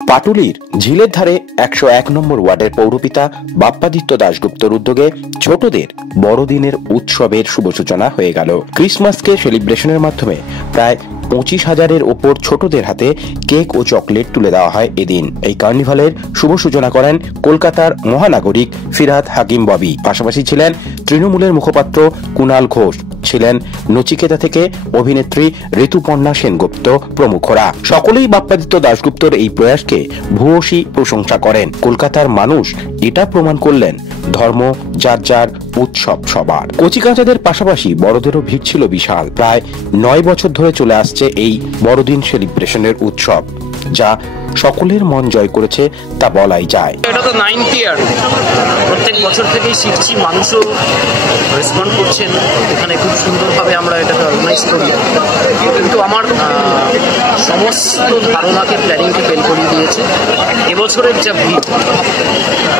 পাটুলির ঝিলের ধারে 101 নম্বর ওয়ার্ডের পৌরপিতা বাপ্পাদিত্য দাশগুপ্তর উদ্যোগে ছোটদের বড়দিনের উৎসবের শুভ সূচনা হয়ে গেল। ক্রিসমাসকে সেলিব্রেশনের মাধ্যমে প্রায় 25,000-এর ওপর ছোটদের হাতে কেক ও চকলেট তুলে দেওয়া হয় এদিন। এই কার্নিভালের শুভ সূচনা করেন কলকাতার মহানাগরিক ফিরহাদ হাকিম ববি। পাশাপাশি ছিলেন তৃণমূলের মুখপাত্র কুণাল ঘোষ, ছিলেন নচিকেতা থেকে অভিনেত্রী ঋতুপর্ণা সেনগুপ্ত প্রমুখরা। সকলেই বাপ্পাদিত্য দাশগুপ্তর এই প্রয়াসকে ভূয়সী প্রশংসা করেন। কলকাতার মানুষ এটা প্রমাণ করলেন ধর্ম যার যার, উৎসব সবার। কচিকাঁচাদের পাশাপাশি বড়দেরও ভিড় ছিল বিশাল। প্রায় 9 বছর ধরে চলে আসছে এই বড়দিন সেলিব্রেশনের উৎসব, যা সকলের মন জয় করেছে তা বলাই যায়। এটা তো 9th ইয়ার, প্রত্যেক বছর থেকেই শিখছি, মানুষও রেসপন্ড করছেন। এখানে খুব সুন্দরভাবে আমরা এটাকে অর্গানাইজ করি, কিন্তু আমার সমস্ত ধারণাকে, প্ল্যানিংকে ফেল করিয়ে দিয়েছে এবছরের যা ভিড়।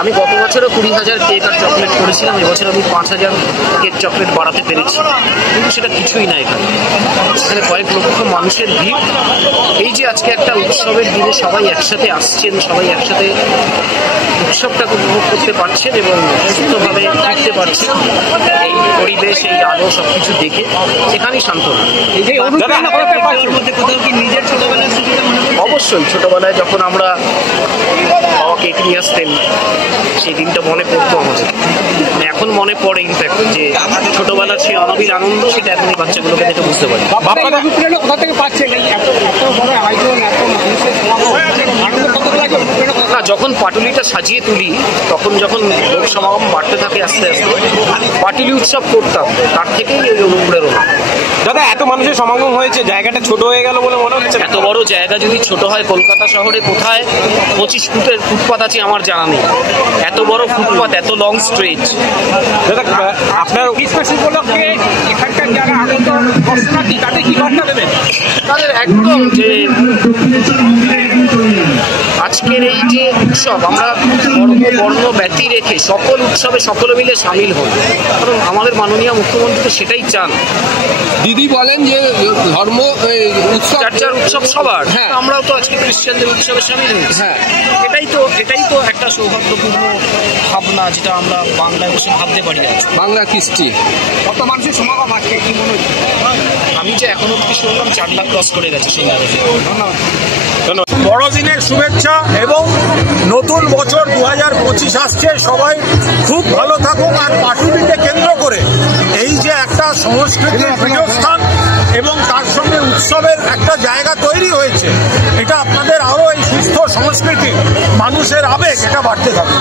আমি গত বছরে 20,000 কেক আর চকলেট করেছিলাম, এবছর আমি 5,000 কেক চকলেট বাড়াতে পেরেছি, কিন্তু সেটা কিছুই না। এখানে কয়েক লক্ষ মানুষের ভিড়। এই যে আজকে একটা উৎসবের দিনে সবাই একসাথে আসছেন, সবাই একসাথে উৎসবটাকে উপভোগ করতে পারছেন এবং সুস্থভাবে ফিরতে পারছেন। এই পরিবেশ, এই আলো সবকিছু দেখে এখানেই সান্ত্বনা। অবশ্যই ছোটবেলায় যখন আমরা বাবা কেক নিয়ে আসতেন, সেই দিনটা মনে পড়তো আমাদের। এখন মনে পড়ে ইনফ্যাক্ট যে ছোটবেলার সেই অনাবিল আনন্দ, সেটা এখন বাচ্চাগুলোকে দেখে বুঝতে পারি। না, যখন পাটুলিটা সাজিয়ে তুলি, তখন যখন লোক সমাগম বাড়তে থাকে আস্তে আস্তে, পাটুলি উৎসব করতাম, তার থেকেই এই অনুপ্রেরণা। দাদা, এত মানুষের সমাগম হয়েছে, জায়গাটা ছোট হয়ে গেল বলে মনে হচ্ছে? এত বড় জায়গা যদি ছোট হয়, কলকাতা শহরে কোথায় 25 ফুটের ফুটপাথ আছে আমার জানা নেই। এত বড় ফুটপাথ, এত লং স্ট্রেচ। দাদা, আপনার ক্রিসমাস উপলক্ষে এখানকার যারা আগত দর্শনার্থী, তাদের কি বার্তা দেবেন? তাদের একদম যে আজকের এই যে উৎসব, আমরা বর্ণ ব্যতি রেখে সকল উৎসবে সকলে মিলে সামিল হই, কারণ আমাদের মাননীয় মুখ্যমন্ত্রী তো সেটাই চান। দিদি বলেন যে ধর্ম উৎসব, যার যার উৎসব সবার, আমরাও তো আজকে খ্রিস্টানদের উৎসবে সামিল হয়েছি। এটাই তো একটা সৌহার্দ্যপূর্ণ ভাবনা, যেটা আমরা বাংলায় বসে ভাবতে পারি। বাংলা কৃষ্টি কত মানুষের সমাগম আজকে, কি মনে হচ্ছে? আমি যে এখন অব্দি শুনলাম 4 লাখ ক্রস করে গেছে সন্ধ্যাবেলা। বড়দিনের শুভেচ্ছা এবং নতুন বছর 2025 আসছে। সবাই খুব ভালো থাকুক। আর পাটুলিকে কেন্দ্র করে এই যে একটা সংস্কৃতির পীঠস্থান এবং তার সঙ্গে উৎসবের একটা জায়গা তৈরি হয়েছে, এটা আপনাদের আরো এই সুস্থ সংস্কৃতি, মানুষের আবেগ, এটা বাড়তে থাকবে।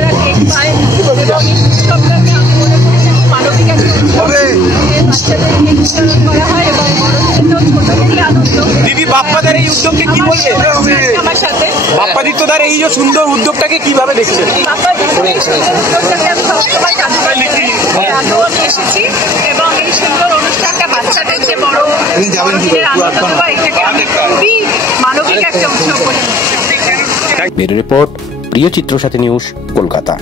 বাচ্চারা কেক পায় এবং এই উৎসবটাকে আমি মনে করি যে মানবিক একটা উৎসব, বাচ্চাদের কেক বিতরণ করা হয় এবং বড়দেরও ছোট থেকে আনন্দ। দিদি, বাপ্পাদার এই উদ্যোগকে কি বলবে? আমার সাথে বাপ্পাদিত্যদার এই যে সুন্দর উদ্যোগটাকে কিভাবে দেখছেন? উদ্যোগটাকে আমি সবসময় কাজে আগেও আমি এসেছি এবং এই সুন্দর অনুষ্ঠানটা বাচ্চাদের যে বড়দের আনন্দ দেওয়া, এটাকে আমি খুবই মানবিক একটা উৎসব বলে। ব্যুরো রিপোর্ট, প্রিয় চিত্র সাথী নিউজ, কলকাতা।